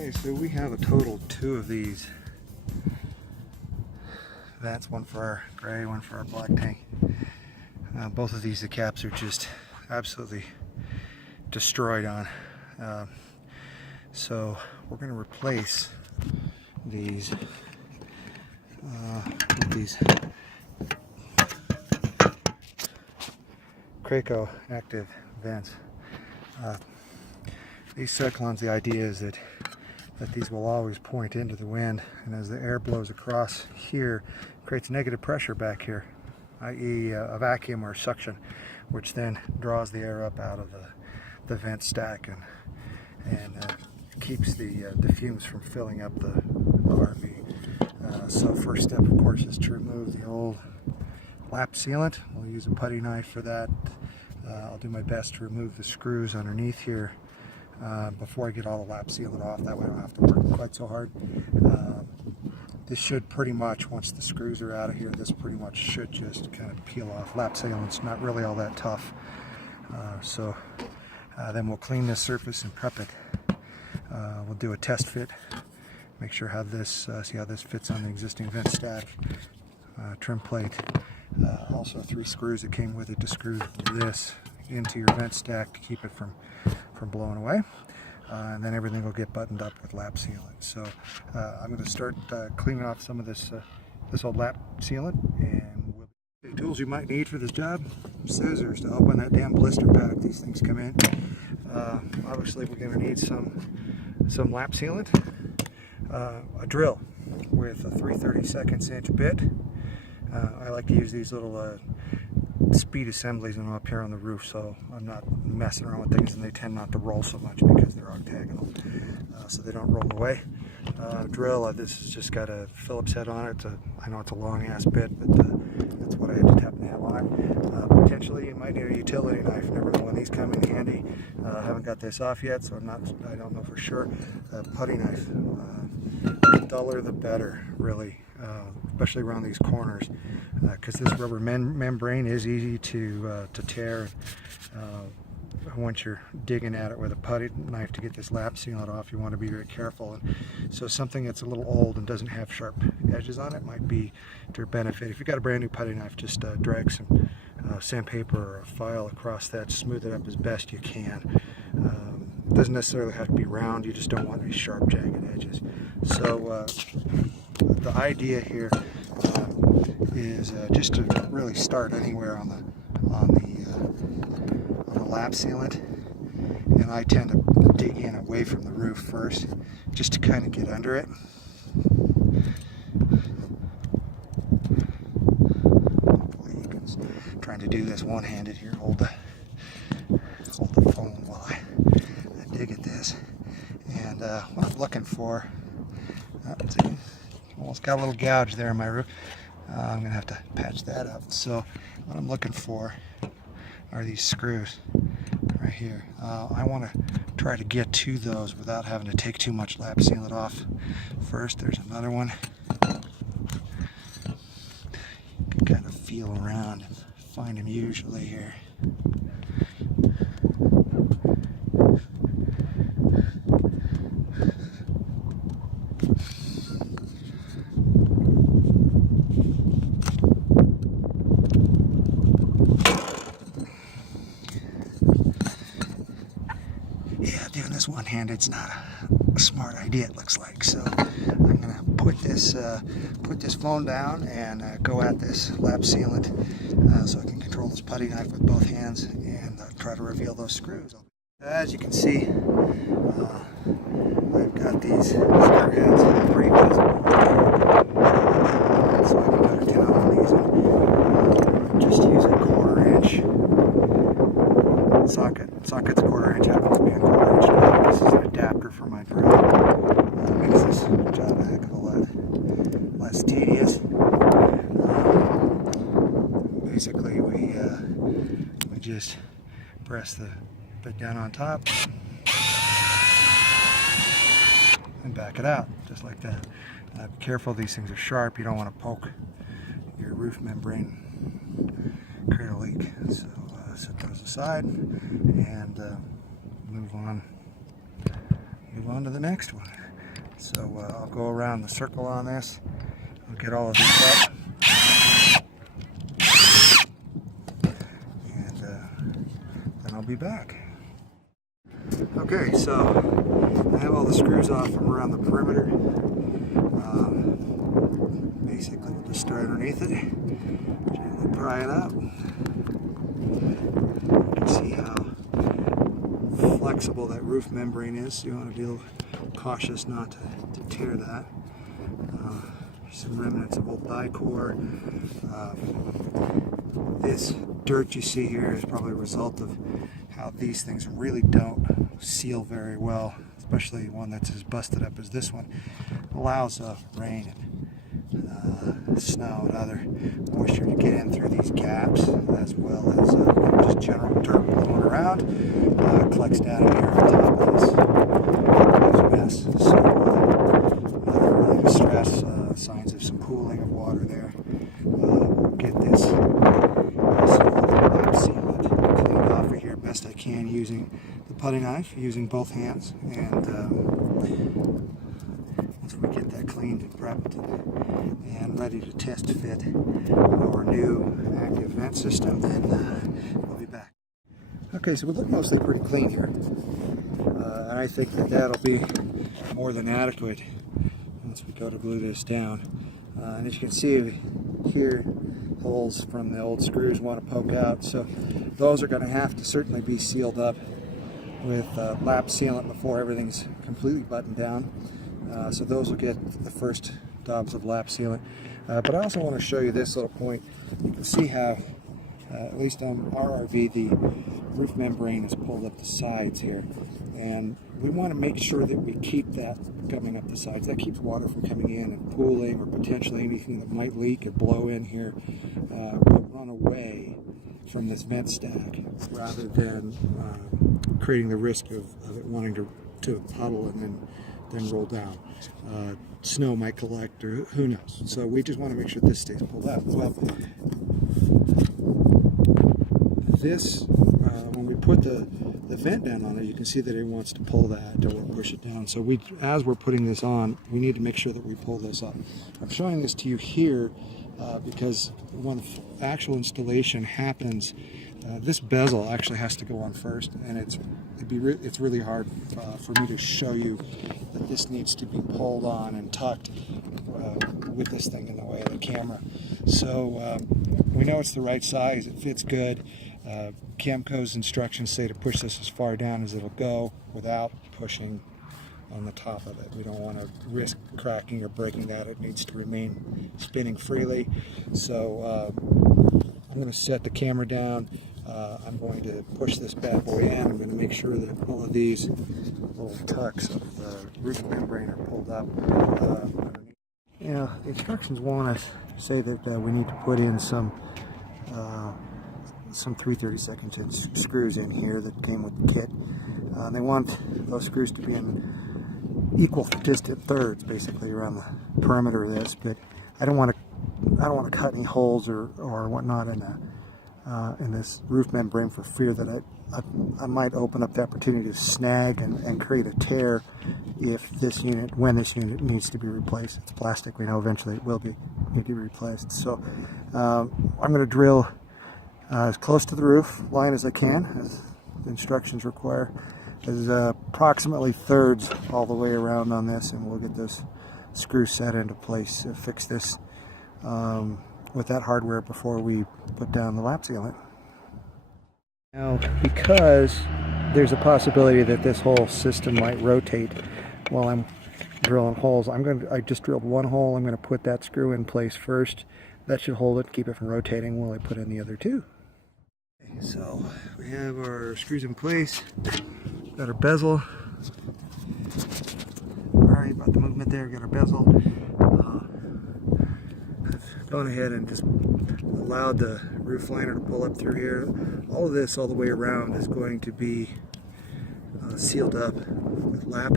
Okay, so we have a total of 2 of these vents, one for our gray, one for our black tank. Both of these, the caps are just absolutely destroyed on. So we're going to replace these with these Craco active vents. These cyclones, the idea is that these will always point into the wind, and as the air blows across here, it creates negative pressure back here, i.e. a vacuum or suction, which then draws the air up out of the vent stack and keeps the fumes from filling up the RV. So first step, of course, is to remove the old lap sealant. We'll use a putty knife for that. I'll do my best to remove the screws underneath here before I get all the lap sealant off. That way I don't have to work quite so hard. This should pretty much, once the screws are out of here, this pretty much should just kind of peel off. Lap sealant's not really all that tough. Then we'll clean this surface and prep it. We'll do a test fit, make sure how this, see how this fits on the existing vent stack. Trim plate, also 3 screws that came with it to screw this into your vent stack to keep it from blowing away. And then everything will get buttoned up with lap sealant. So I'm going to start cleaning off some of this old lap sealant, and the tools you might need for this job: scissors to open that damn blister pack these things come in. Obviously we're going to need some lap sealant, a drill with a 3/32 inch bit. I like to use these little speed assemblies when I'm up here on the roof, so I'm not messing around with things, and they tend not to roll so much because they're octagonal, so they don't roll away. Drill, this has just got a Phillips head on it. I know it's a long ass bit, but that's what I had to tap the handle on. Potentially you might need a utility knife. Never know when these come in handy. I haven't got this off yet, so I don't know for sure. Putty knife, the duller the better, really, especially around these corners, because this rubber membrane is easy to tear. Once you're digging at it with a putty knife to get this lap sealant off, you want to be very careful. And so something that's a little old and doesn't have sharp edges on it might be to your benefit. If you've got a brand new putty knife, just drag some sandpaper or a file across that, smooth it up as best you can. It doesn't necessarily have to be round, you just don't want any sharp, jagged edges. So the idea here is just to really start anywhere on the lap sealant, and I tend to dig in away from the roof first, just to kind of get under it. Hopefully you can, trying to do this one-handed here, hold the phone while I dig at this. And what I'm looking for, see, almost got a little gouge there in my roof. I'm gonna have to patch that up. So what I'm looking for are these screws right here. I want to try to get to those without having to take too much lap sealant off. First, there's another one. You can kind of feel around and find them usually here. Doing this one-handed, it's not a smart idea, it looks like. So I'm gonna put this phone down and go at this lap sealant so I can control this putty knife with both hands and try to reveal those screws. As you can see, I've got these screw heads pretty visible, so I can go to town on these and just use a 1/4 inch socket. Socket's 1/4 inch, happens to be a 1/4 inch now. This is an adapter for my drill. Makes this job a heck of a lot less tedious. Basically, we just press the bit down on top and back it out, just like that. Be careful, these things are sharp. You don't want to poke your roof membrane, create a leak. So set those aside and move on to the next one. So I'll go around the circle on this. I'll get all of these up. And then I'll be back. Okay, so I have all the screws off from around the perimeter. Basically, we'll just start underneath it, gently pry it out. You can see how flexible that roof membrane is, so you want to be a little cautious not to tear that. Some remnants of old die-core. This dirt you see here is probably a result of how these things really don't seal very well, especially one that's as busted up as this one. It allows rain and snow and other moisture to get in through these gaps, as well as just general dirt blowing around. Collects down in here on top of this mess. So nothing really to stress. Signs of some pooling of water there. We'll get this sealant cleaned off of here best I can using the putty knife, using both hands. And once we get that cleaned and prepped and ready to test fit our new active vent system, then we'll be back. Okay, so we look mostly pretty clean here. And I think that that'll be more than adequate once we go to glue this down. And as you can see here, holes from the old screws want to poke out, so those are going to have to certainly be sealed up with lap sealant before everything's completely buttoned down. So those will get the first daubs of lap sealant. But I also want to show you this little point. You can see how, at least on our RV, the roof membrane is pulled up the sides here. And we want to make sure that we keep that coming up the sides. That keeps water from coming in and pooling, or potentially anything that might leak or blow in here will run away from this vent stack, rather than creating the risk of it wanting to puddle and then roll down. Snow might collect, or who knows. So we just want to make sure this stays pulled out. Well, this, when we put the vent down on it, you can see that it wants to pull that or push it down. So as we're putting this on, we need to make sure that we pull this up. I'm showing this to you here because when the actual installation happens, this bezel actually has to go on first, and it's really hard for me to show you that this needs to be pulled on and tucked with this thing in the way of the camera. So we know it's the right size, it fits good. Camco's instructions say to push this as far down as it'll go without pushing on the top of it. We don't want to risk cracking or breaking that. It needs to remain spinning freely. So I'm going to set the camera down. I'm going to push this bad boy in. I'm going to make sure that all of these little tucks of the roof membrane are pulled up. The instructions want us to say that we need to put in some 3/32 inch screws in here that came with the kit. They want those screws to be in equal distant thirds, basically, around the perimeter of this. But I don't want to cut any holes or whatnot in this roof membrane, for fear that I might open up the opportunity to snag and create a tear when this unit needs to be replaced. It's plastic. We know eventually it will need to be replaced. So I'm going to drill as close to the roof line as I can, as the instructions require. There's approximately thirds all the way around on this, and we'll get those screws set into place to fix this with that hardware before we put down the lap sealant. Now, because there's a possibility that this whole system might rotate while I'm drilling holes, I just drilled one hole. I'm going to put that screw in place first. That should hold it, keep it from rotating while I put in the other two. Okay, so we have our screws in place. Got our bezel. Sorry about the movement there. Got our bezel. I've gone ahead and just allowed the roof liner to pull up through here. All of this all the way around is going to be sealed up with lap,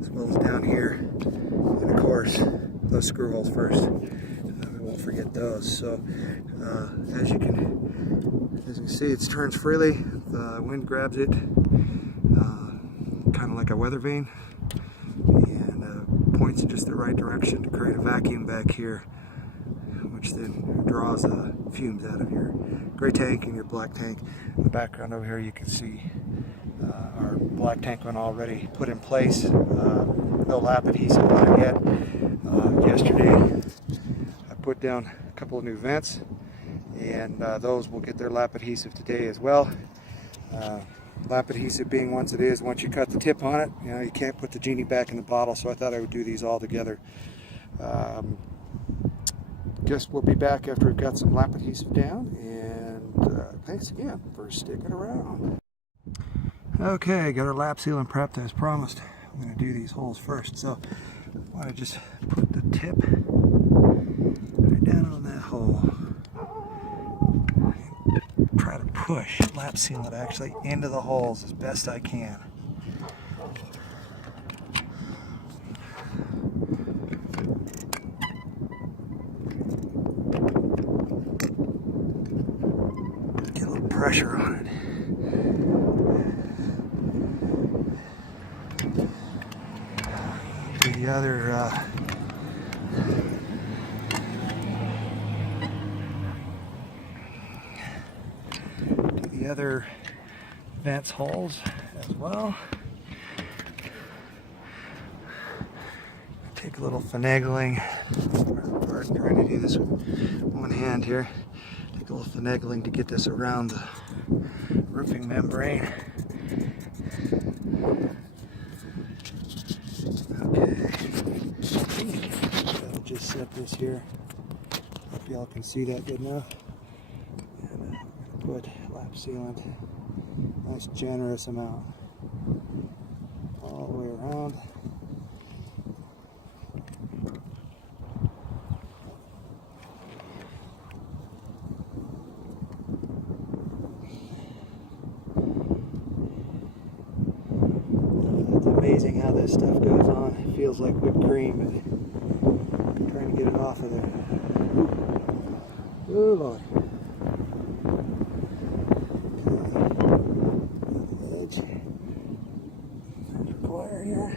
as well as down here. And of course, those screw holes first. We won't forget those. So as you can see, it turns freely. The wind grabs it, kind of like a weather vane, and points in just the right direction to create a vacuum back here, which then draws fumes out of your gray tank and your black tank. In the background over here you can see our black tank one already put in place. No lap adhesive on it yet. Yesterday I put down a couple of new vents, and those will get their lap adhesive today as well. Lap adhesive being once you cut the tip on it, you know, you can't put the genie back in the bottle, so I thought I would do these all together. Guess we'll be back after we've got some lap adhesive down, and thanks again for sticking around. Okay, got our lap sealant prepped as promised. I'm going to do these holes first, so I want to just put the tip right down on that hole. Try to push lap sealant actually into the holes as best I can. Get a little pressure on it. The other vents holes as well. Take a little finagling. I'm trying to do this with one hand here. Take a little finagling to get this around the roofing membrane. Okay. I'll just set this here. Hope y'all can see that good enough. And I'm going to put lap sealant, nice generous amount, all the way around. It's amazing how this stuff goes on. It feels like whipped cream, but I'm trying to get it off of there. Oh Lord. Edge required here.